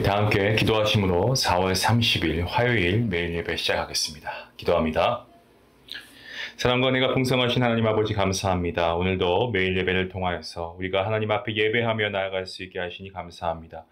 다 함께 기도하심으로 4월 30일 화요일 매일 예배 시작하겠습니다. 기도합니다. 사랑과 은혜가 풍성하신 하나님 아버지 감사합니다. 오늘도 매일 예배를 통하여서 우리가 하나님 앞에 예배하며 나아갈 수 있게 하시니 감사합니다.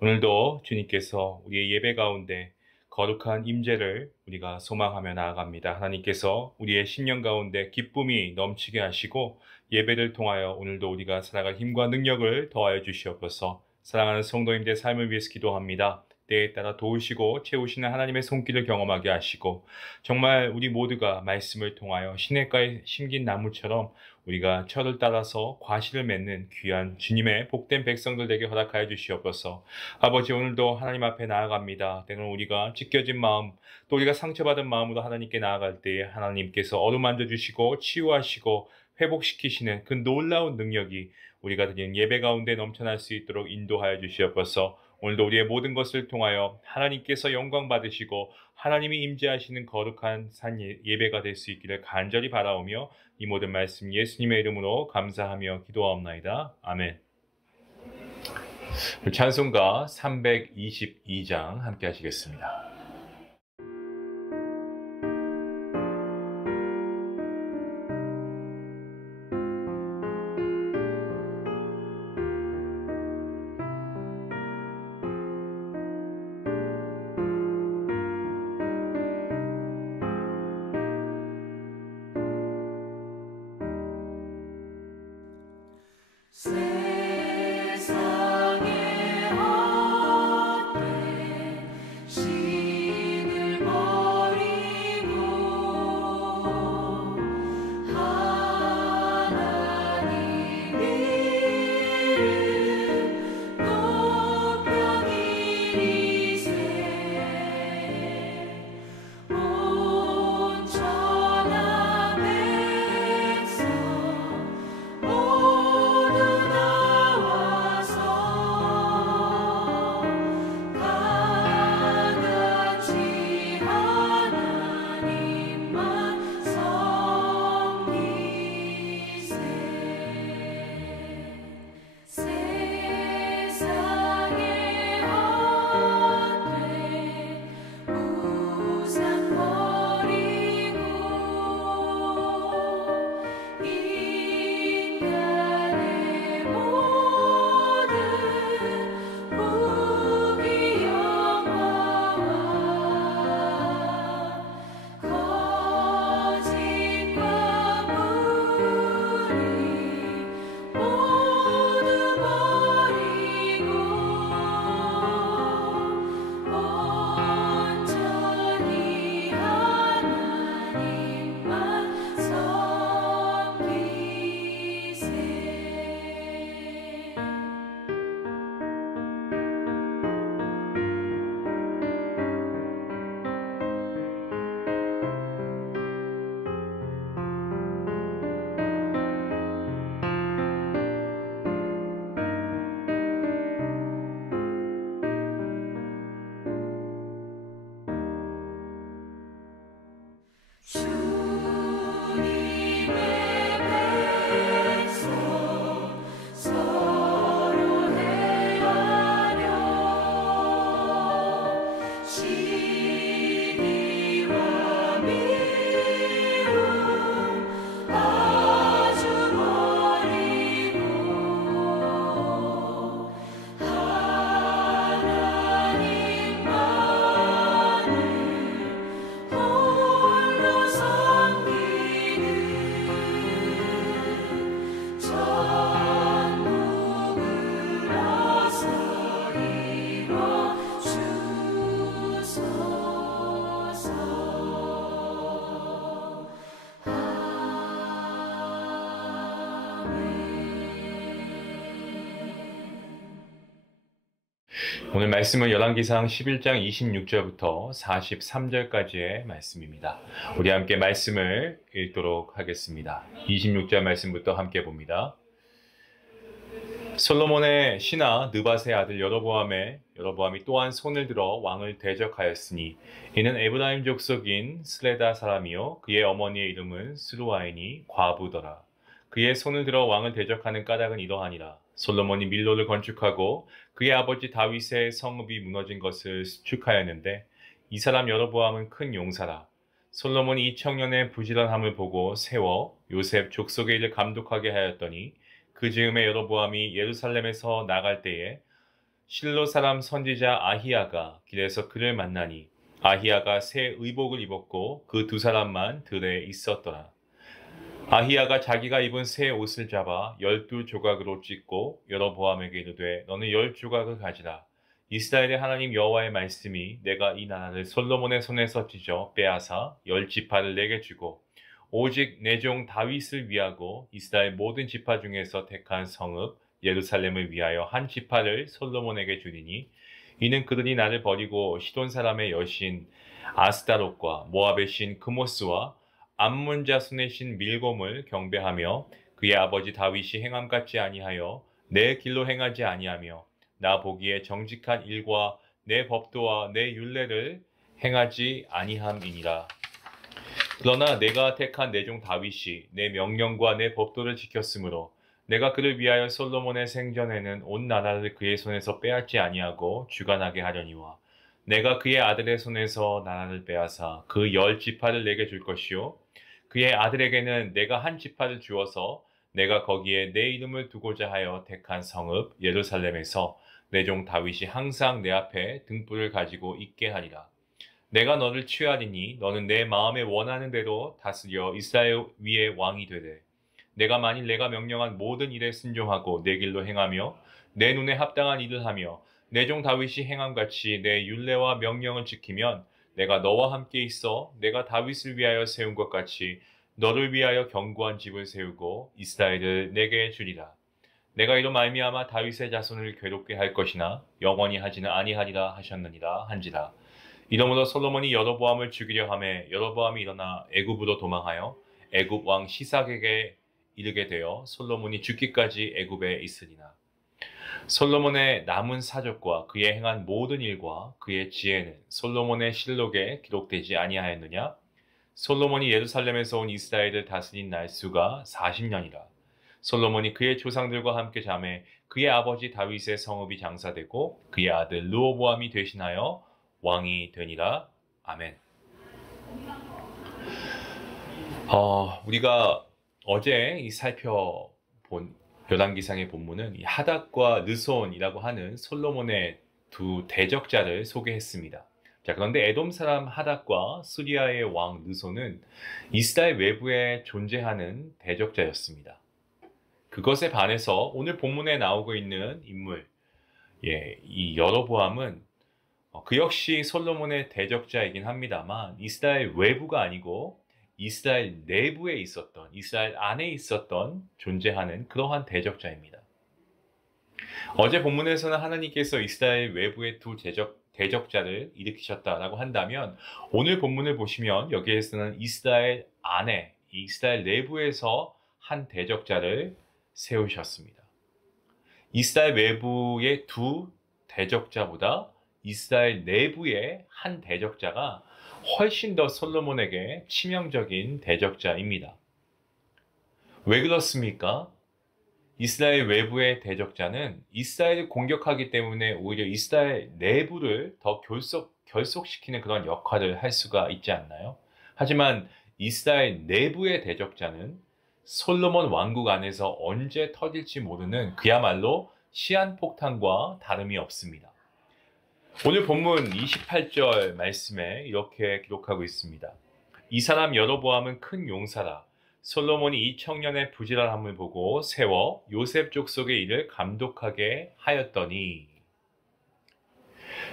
오늘도 주님께서 우리의 예배 가운데 거룩한 임재를 우리가 소망하며 나아갑니다. 하나님께서 우리의 심령 가운데 기쁨이 넘치게 하시고 예배를 통하여 오늘도 우리가 살아갈 힘과 능력을 더하여 주시옵소서. 사랑하는 성도님들의 삶을 위해서 기도합니다. 때에 따라 도우시고 채우시는 하나님의 손길을 경험하게 하시고 정말 우리 모두가 말씀을 통하여 시냇가에 심긴 나무처럼 우리가 철을 따라서 과실을 맺는 귀한 주님의 복된 백성들 되게 허락하여 주시옵소서. 아버지, 오늘도 하나님 앞에 나아갑니다. 때로는 우리가 찢겨진 마음, 또 우리가 상처받은 마음으로 하나님께 나아갈 때에 하나님께서 어루만져 주시고 치유하시고 회복시키시는 그 놀라운 능력이 우리가 드리는 예배 가운데 넘쳐날 수 있도록 인도하여 주시옵소서. 오늘도 우리의 모든 것을 통하여 하나님께서 영광 받으시고 하나님이 임재하시는 거룩한 산 예배가 될 수 있기를 간절히 바라오며 이 모든 말씀 예수님의 이름으로 감사하며 기도하옵나이다. 아멘. 찬송가 322장 함께 하시겠습니다. 오늘 말씀은 열왕기상 11장 26절부터 43절까지의 말씀입니다. 우리 함께 말씀을 읽도록 하겠습니다. 26절 말씀부터 함께 봅니다. 솔로몬의 신하 느밧의 아들 여로보암이 또한 손을 들어 왕을 대적하였으니 이는 에브라임 족속인 스레다 사람이요 그의 어머니의 이름은 스루아이니 과부더라. 그의 손을 들어 왕을 대적하는 까닭은 이러하니라. 솔로몬이 밀로를 건축하고 그의 아버지 다윗의 성읍이 무너진 것을 수축하였는데 이 사람 여로보암은 큰 용사라. 솔로몬이 이 청년의 부지런함을 보고 세워 요셉 족속의 일을 감독하게 하였더니 그 즈음에 여로보암이 예루살렘에서 나갈 때에 실로 사람 선지자 아히야가 길에서 그를 만나니 아히야가 새 의복을 입었고 그 두 사람만 들에 있었더라. 아히야가 자기가 입은 새 옷을 잡아 12조각으로 찢고 여로보암에게 이르되 너는 10조각을 가지라. 이스라엘의 하나님 여호와의 말씀이 내가 이 나라를 솔로몬의 손에서 찢어 빼앗아 10지파를 내게 주고 오직 내 종 다윗을 위하고 이스라엘 모든 지파 중에서 택한 성읍 예루살렘을 위하여 한 지파를 솔로몬에게 주리니 이는 그들이 나를 버리고 시돈 사람의 여신 아스타롯과 모압의 신 그모스와 암몬 자손의 신 밀곰을 경배하며 그의 아버지 다윗이 행함 같지 아니하여 내 길로 행하지 아니하며 나 보기에 정직한 일과 내 법도와 내 율례를 행하지 아니함이니라. 그러나 내가 택한 내 종 다윗이 내 명령과 내 법도를 지켰으므로 내가 그를 위하여 솔로몬의 생전에는 온 나라를 그의 손에서 빼앗지 아니하고 주관하게 하려니와 내가 그의 아들의 손에서 나라를 빼앗아 그 10지파를 내게 줄 것이요 그의 아들에게는 내가 한 지파를 주어서 내가 거기에 내 이름을 두고자 하여 택한 성읍 예루살렘에서 내 종 다윗이 항상 내 앞에 등불을 가지고 있게 하리라. 내가 너를 취하리니 너는 내 마음에 원하는 대로 다스려 이스라엘 위에 왕이 되되 내가 만일 내가 명령한 모든 일에 순종하고 내 길로 행하며 내 눈에 합당한 일을 하며 내 종 다윗이 행함같이 내 율례와 명령을 지키면 내가 너와 함께 있어 내가 다윗을 위하여 세운 것 같이 너를 위하여 견고한 집을 세우고 이스라엘을 내게 주리라. 내가 이로 말미암아 다윗의 자손을 괴롭게 할 것이나 영원히 하지는 아니하리라 하셨느니라 한지라. 이러므로 솔로몬이 여로보암을 죽이려 하매 여로보암이 일어나 애굽으로 도망하여 애굽 왕 시삭에게 이르게 되어 솔로몬이 죽기까지 애굽에 있으리라. 솔로몬의 남은 사적과 그의 행한 모든 일과 그의 지혜는 솔로몬의 실록에 기록되지 아니하였느냐? 솔로몬이 예루살렘에서 온 이스라엘을 다스린 날수가 40년이라. 솔로몬이 그의 조상들과 함께 잠에 그의 아버지 다윗의 성읍이 장사되고 그의 아들 르호보암이 대신하여 왕이 되니라. 아멘. 우리가 어제 살펴본 열왕기상의 본문은 이 하닷과 르손이라고 하는 솔로몬의 두 대적자를 소개했습니다. 자, 그런데 에돔 사람 하닷과 시리아의 왕 르손은 이스라엘 외부에 존재하는 대적자였습니다. 그것에 반해서 오늘 본문에 나오고 있는 인물, 이 여로보암은 그 역시 솔로몬의 대적자이긴 합니다만 이스라엘 외부가 아니고 이스라엘 내부에 있었던, 이스라엘 안에 있었던 존재하는 그러한 대적자입니다. 어제 본문에서는 하나님께서 이스라엘 외부의 두 대적자를 일으키셨다라고 한다면 오늘 본문을 보시면 여기에서는 이스라엘 안에, 이스라엘 내부에서 한 대적자를 세우셨습니다. 이스라엘 외부의 두 대적자보다 이스라엘 내부의 한 대적자가 훨씬 더 솔로몬에게 치명적인 대적자입니다. 왜 그렇습니까? 이스라엘 외부의 대적자는 이스라엘을 공격하기 때문에 오히려 이스라엘 내부를 더 결속시키는 그런 역할을 할 수가 있지 않나요? 하지만 이스라엘 내부의 대적자는 솔로몬 왕국 안에서 언제 터질지 모르는 그야말로 시한폭탄과 다름이 없습니다. 오늘 본문 28절 말씀에 이렇게 기록하고 있습니다. 이 사람 여로보암은 큰 용사라. 솔로몬이 이 청년의 부지런함을 보고 세워 요셉 족속의 일을 감독하게 하였더니,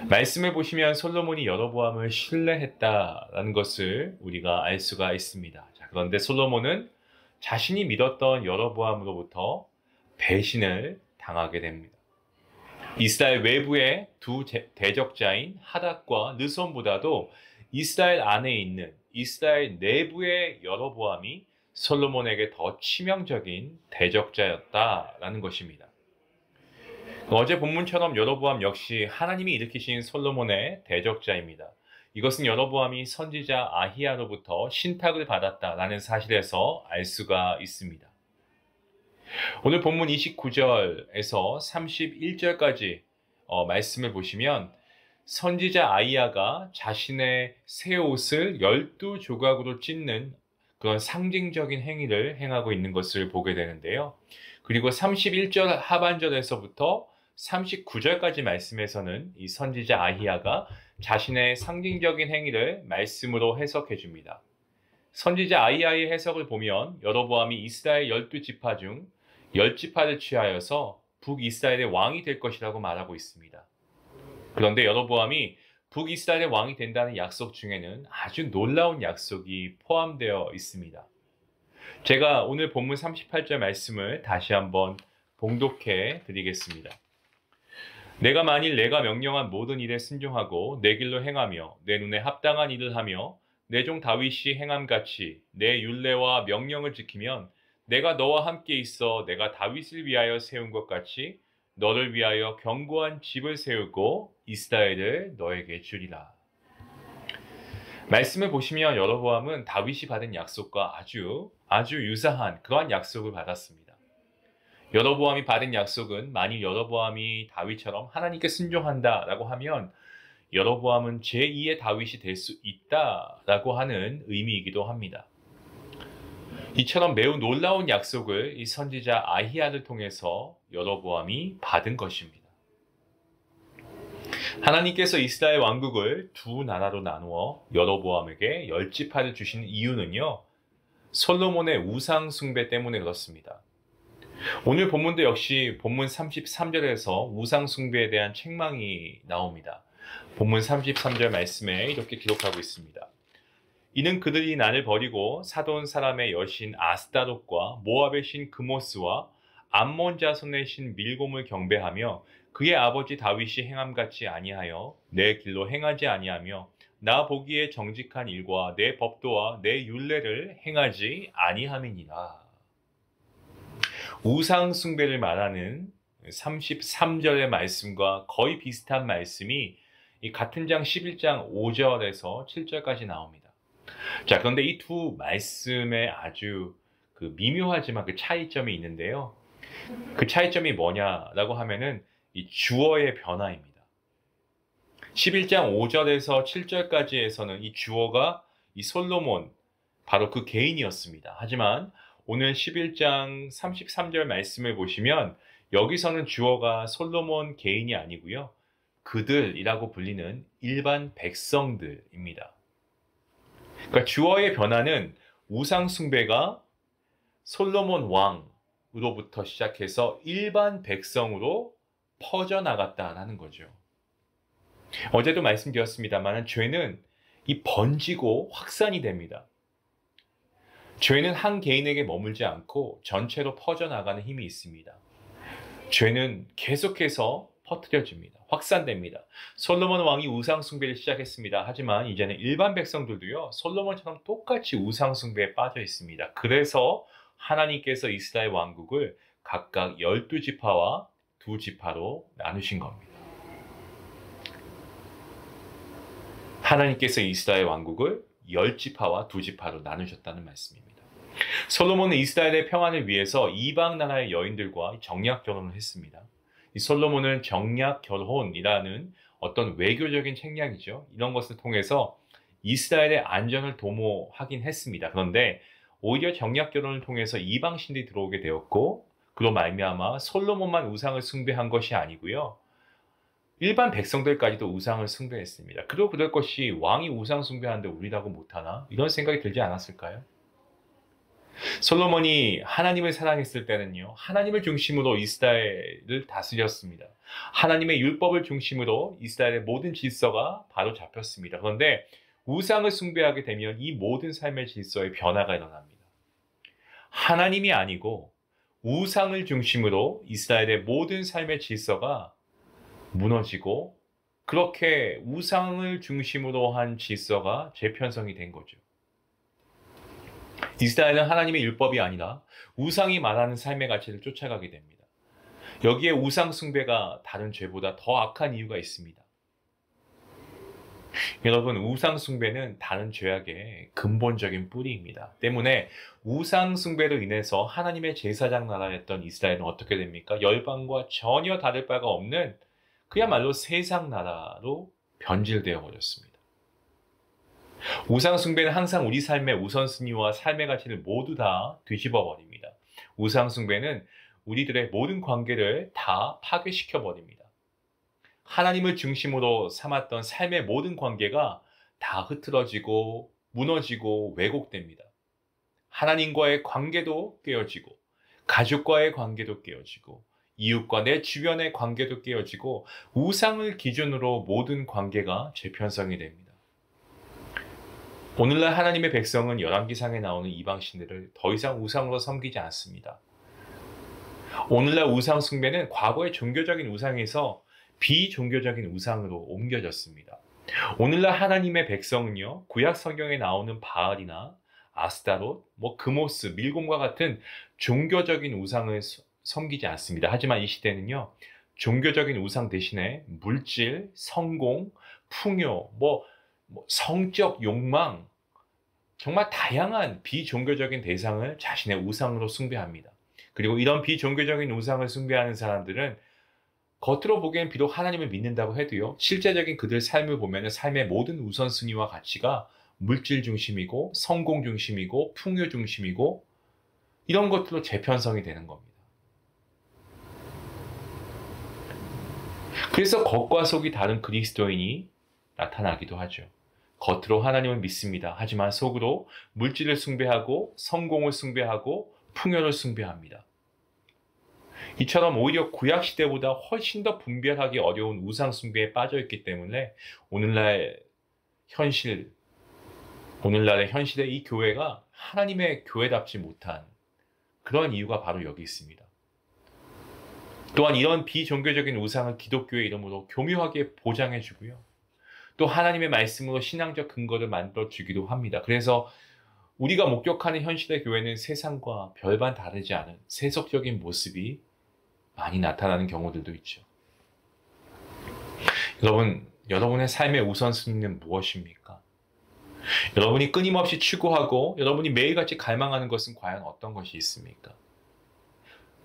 말씀을 보시면 솔로몬이 여로보암을 신뢰했다라는 것을 우리가 알 수가 있습니다. 자, 그런데 솔로몬은 자신이 믿었던 여로보암으로부터 배신을 당하게 됩니다. 이스라엘 외부의 두 대적자인 하닷과 르손보다도 이스라엘 안에 있는 이스라엘 내부의 여로보암이 솔로몬에게 더 치명적인 대적자였다라는 것입니다. 어제 본문처럼 여로보암 역시 하나님이 일으키신 솔로몬의 대적자입니다. 이것은 여로보암이 선지자 아히야로부터 신탁을 받았다라는 사실에서 알 수가 있습니다. 오늘 본문 29절에서 31절까지 말씀을 보시면 선지자 아이야가 자신의 새 옷을 12조각으로 찢는 그런 상징적인 행위를 행하고 있는 것을 보게 되는데요. 그리고 31절 하반절에서부터 39절까지 말씀에서는 이 선지자 아히야가 자신의 상징적인 행위를 말씀으로 해석해 줍니다. 선지자 아히야의 해석을 보면 여로보암이 이스라엘 12지파 중 10지파를 취하여서 북이스라엘의 왕이 될 것이라고 말하고 있습니다. 그런데 여로보암이 북이스라엘의 왕이 된다는 약속 중에는 아주 놀라운 약속이 포함되어 있습니다. 제가 오늘 본문 38절 말씀을 다시 한번 봉독해 드리겠습니다. 내가 만일 내가 명령한 모든 일에 순종하고 내 길로 행하며 내 눈에 합당한 일을 하며 내 종 다윗이 행함같이 내 율례와 명령을 지키면 내가 너와 함께 있어 내가 다윗을 위하여 세운 것 같이 너를 위하여 견고한 집을 세우고 이스라엘을 너에게 주리라. 말씀을 보시면 여로보암은 다윗이 받은 약속과 아주 유사한 그러한 약속을 받았습니다. 여로보암이 받은 약속은 만일 여로보암이 다윗처럼 하나님께 순종한다라고 하면 여로보암은 제2의 다윗이 될 수 있다라고 하는 의미이기도 합니다. 이처럼 매우 놀라운 약속을 이 선지자 아히야를 통해서 여로보암이 받은 것입니다. 하나님께서 이스라엘 왕국을 두 나라로 나누어 여로보암에게 10지파를 주신 이유는요, 솔로몬의 우상 숭배 때문에 그렇습니다. 오늘 본문도 역시 본문 33절에서 우상 숭배에 대한 책망이 나옵니다. 본문 33절 말씀에 이렇게 기록하고 있습니다. 이는 그들이 나를 버리고 사돈 사람의 여신 아스타롯과 모압의 신 그모스와 암몬 자손의 신 밀곰을 경배하며 그의 아버지 다윗이 행함같이 아니하여 내 길로 행하지 아니하며 나 보기에 정직한 일과 내 법도와 내 율례를 행하지 아니함이니라. 우상 숭배를 말하는 33절의 말씀과 거의 비슷한 말씀이 이 같은 장 11장 5절에서 7절까지 나옵니다. 자, 그런데 이 두 말씀에 아주 미묘하지만 그 차이점이 있는데요. 그 차이점이 뭐냐라고 하면은 이 주어의 변화입니다. 11장 5절에서 7절까지에서는 이 주어가 이 솔로몬, 바로 그 개인이었습니다. 하지만 오늘 11장 33절 말씀을 보시면 여기서는 주어가 솔로몬 개인이 아니고요. 그들이라고 불리는 일반 백성들입니다. 그러니까 주어의 변화는 우상 숭배가 솔로몬 왕으로부터 시작해서 일반 백성으로 퍼져나갔다라는 거죠. 어제도 말씀드렸습니다만 죄는 이 번지고 확산이 됩니다. 죄는 한 개인에게 머물지 않고 전체로 퍼져나가는 힘이 있습니다. 죄는 계속해서 퍼뜨려집니다. 확산됩니다. 솔로몬 왕이 우상 숭배를 시작했습니다. 하지만 이제는 일반 백성들도요, 솔로몬처럼 똑같이 우상 숭배에 빠져 있습니다. 그래서 하나님께서 이스라엘 왕국을 각각 12지파와 2지파로 나누신 겁니다. 하나님께서 이스라엘 왕국을 10지파와 2지파로 나누셨다는 말씀입니다. 솔로몬은 이스라엘의 평안을 위해서 이방 나라의 여인들과 정략 결혼을 했습니다. 이 솔로몬은 정략 결혼이라는 어떤 외교적인 책략이죠. 이런 것을 통해서 이스라엘의 안전을 도모하긴 했습니다. 그런데 오히려 정략 결혼을 통해서 이방 신들이 들어오게 되었고, 그로 말미암아 솔로몬만 우상을 숭배한 것이 아니고요, 일반 백성들까지도 우상을 숭배했습니다. 그럴 것이 왕이 우상 숭배하는데 우리라고 못하나? 이런 생각이 들지 않았을까요? 솔로몬이 하나님을 사랑했을 때는요, 하나님을 중심으로 이스라엘을 다스렸습니다. 하나님의 율법을 중심으로 이스라엘의 모든 질서가 바로 잡혔습니다. 그런데 우상을 숭배하게 되면 이 모든 삶의 질서에 변화가 일어납니다. 하나님이 아니고 우상을 중심으로 이스라엘의 모든 삶의 질서가 무너지고, 그렇게 우상을 중심으로 한 질서가 재편성이 된 거죠. 이스라엘은 하나님의 율법이 아니라 우상이 말하는 삶의 가치를 쫓아가게 됩니다. 여기에 우상 숭배가 다른 죄보다 더 악한 이유가 있습니다. 여러분, 우상 숭배는 다른 죄악의 근본적인 뿌리입니다. 때문에 우상 숭배로 인해서 하나님의 제사장 나라였던 이스라엘은 어떻게 됩니까? 열방과 전혀 다를 바가 없는 그야말로 세상 나라로 변질되어 버렸습니다. 우상 숭배는 항상 우리 삶의 우선순위와 삶의 가치를 모두 다 뒤집어 버립니다. 우상 숭배는 우리들의 모든 관계를 다 파괴시켜 버립니다. 하나님을 중심으로 삼았던 삶의 모든 관계가 다 흐트러지고 무너지고 왜곡됩니다. 하나님과의 관계도 깨어지고, 가족과의 관계도 깨어지고, 이웃과 내 주변의 관계도 깨어지고, 우상을 기준으로 모든 관계가 재편성이 됩니다. 오늘날 하나님의 백성은 열왕기상에 나오는 이방신들을 더 이상 우상으로 섬기지 않습니다. 오늘날 우상 숭배는 과거의 종교적인 우상에서 비종교적인 우상으로 옮겨졌습니다. 오늘날 하나님의 백성은요, 구약 성경에 나오는 바알이나 아스타롯, 그모스, 밀곰과 같은 종교적인 우상을 섬기지 않습니다. 하지만 이 시대는요, 종교적인 우상 대신에 물질, 성공, 풍요, 성적 욕망, 정말 다양한 비종교적인 대상을 자신의 우상으로 숭배합니다. 그리고 이런 비종교적인 우상을 숭배하는 사람들은 겉으로 보기엔 비록 하나님을 믿는다고 해도요, 실제적인 그들 삶을 보면 삶의 모든 우선순위와 가치가 물질 중심이고, 성공 중심이고, 풍요 중심이고, 이런 것들로 재편성이 되는 겁니다. 그래서 겉과 속이 다른 그리스도인이 나타나기도 하죠. 겉으로 하나님을 믿습니다. 하지만 속으로 물질을 숭배하고, 성공을 숭배하고, 풍요를 숭배합니다. 이처럼 오히려 구약 시대보다 훨씬 더 분별하기 어려운 우상 숭배에 빠져 있기 때문에 오늘날의 현실에 이 교회가 하나님의 교회답지 못한 그런 이유가 바로 여기 있습니다. 또한 이런 비종교적인 우상을 기독교의 이름으로 교묘하게 보장해 주고요. 또 하나님의 말씀으로 신앙적 근거를 만들어 주기도 합니다. 그래서 우리가 목격하는 현실의 교회는 세상과 별반 다르지 않은 세속적인 모습이 많이 나타나는 경우들도 있죠. 여러분의 삶의 우선순위는 무엇입니까? 여러분이 끊임없이 추구하고 여러분이 매일같이 갈망하는 것은 과연 어떤 것이 있습니까?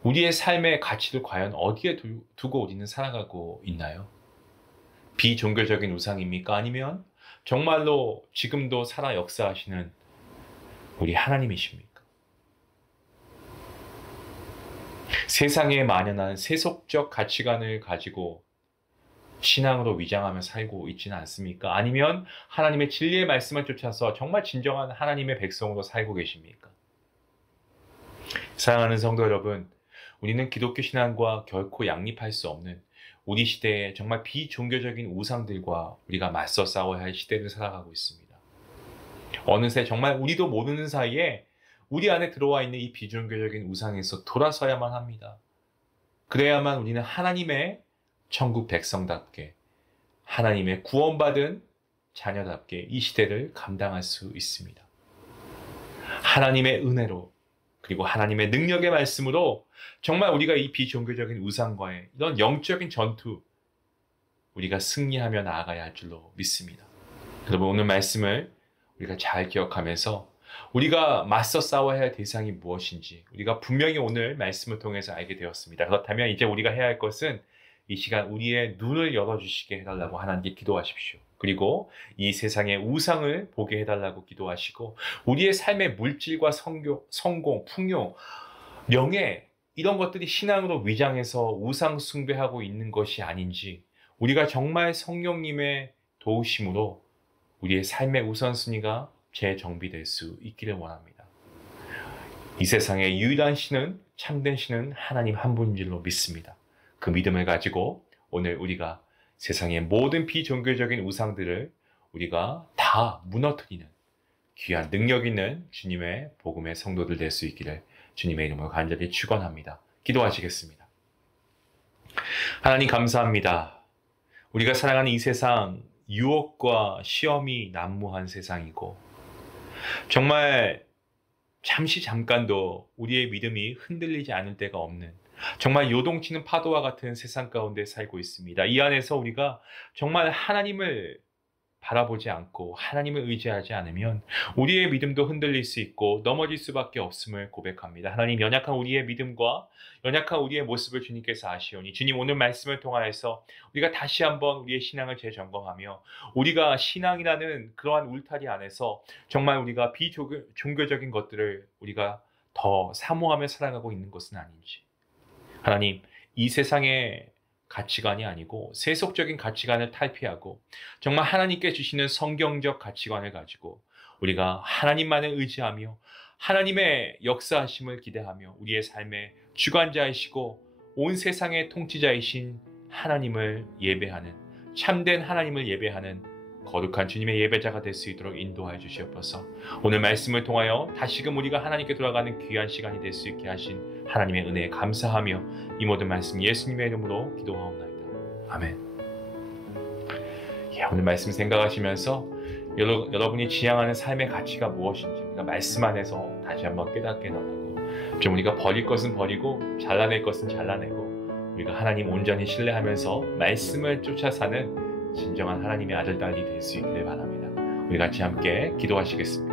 우리의 삶의 가치를 과연 어디에 두고 우리는 살아가고 있나요? 비종교적인 우상입니까? 아니면 정말로 지금도 살아 역사하시는 우리 하나님이십니까? 세상에 만연한 세속적 가치관을 가지고 신앙으로 위장하며 살고 있지는 않습니까? 아니면 하나님의 진리의 말씀을 쫓아서 정말 진정한 하나님의 백성으로 살고 계십니까? 사랑하는 성도 여러분, 우리는 기독교 신앙과 결코 양립할 수 없는 우리 시대의 정말 비종교적인 우상들과 우리가 맞서 싸워야 할 시대를 살아가고 있습니다. 어느새 정말 우리도 모르는 사이에 우리 안에 들어와 있는 이 비종교적인 우상에서 돌아서야만 합니다. 그래야만 우리는 하나님의 천국 백성답게, 하나님의 구원받은 자녀답게 이 시대를 감당할 수 있습니다. 하나님의 은혜로, 그리고 하나님의 능력의 말씀으로 정말 우리가 이 비종교적인 우상과의 이런 영적인 전투, 우리가 승리하며 나아가야 할 줄로 믿습니다. 여러분, 오늘 말씀을 우리가 잘 기억하면서 우리가 맞서 싸워야 할 대상이 무엇인지 우리가 분명히 오늘 말씀을 통해서 알게 되었습니다. 그렇다면 이제 우리가 해야 할 것은 이 시간 우리의 눈을 열어주시게 해달라고 하나님께 기도하십시오. 그리고 이 세상의 우상을 보게 해달라고 기도하시고 우리의 삶의 물질과 성공, 풍요, 명예 이런 것들이 신앙으로 위장해서 우상 숭배하고 있는 것이 아닌지 우리가 정말 성령님의 도우심으로 우리의 삶의 우선순위가 재정비될 수 있기를 원합니다. 이 세상의 유일한 신은, 참된 신은 하나님 한 분인 줄로 믿습니다. 그 믿음을 가지고 오늘 우리가 세상의 모든 비종교적인 우상들을 우리가 다 무너뜨리는 귀한 능력 있는 주님의 복음의 성도들 될 수 있기를 주님의 이름으로 간절히 축원합니다. 기도하시겠습니다. 하나님 감사합니다. 우리가 살아가는 이 세상 유혹과 시험이 난무한 세상이고 정말 잠깐도 우리의 믿음이 흔들리지 않을 때가 없는 정말 요동치는 파도와 같은 세상 가운데 살고 있습니다. 이 안에서 우리가 정말 하나님을 바라보지 않고 하나님을 의지하지 않으면 우리의 믿음도 흔들릴 수 있고 넘어질 수밖에 없음을 고백합니다. 하나님, 연약한 우리의 믿음과 연약한 우리의 모습을 주님께서 아시오니 주님, 오늘 말씀을 통하여서 우리가 다시 한번 우리의 신앙을 재점검하며 우리가 신앙이라는 그러한 울타리 안에서 정말 우리가 비종교적인 것들을 우리가 더 사모하며 살아가고 있는 것은 아닌지, 하나님, 이 세상의 가치관이 아니고 세속적인 가치관을 탈피하고 정말 하나님께 주시는 성경적 가치관을 가지고 우리가 하나님만을 의지하며 하나님의 역사하심을 기대하며 우리의 삶의 주관자이시고 온 세상의 통치자이신 하나님을 예배하는, 참된 하나님을 예배하는 거룩한 주님의 예배자가 될 수 있도록 인도하여 주시옵소서. 오늘 말씀을 통하여 다시금 우리가 하나님께 돌아가는 귀한 시간이 될 수 있게 하신 하나님의 은혜에 감사하며 이 모든 말씀 예수님의 이름으로 기도하옵나이다. 아멘. 오늘 말씀 생각하시면서 여러분이 지향하는 삶의 가치가 무엇인지 우리가 말씀 안에서 다시 한번 깨닫게 나가고, 좀 우리가 버릴 것은 버리고 잘라낼 것은 잘라내고 우리가 하나님 온전히 신뢰하면서 말씀을 쫓아 사는 진정한 하나님의 아들, 딸이 될 수 있기를 바랍니다. 우리 같이 함께 기도하시겠습니다.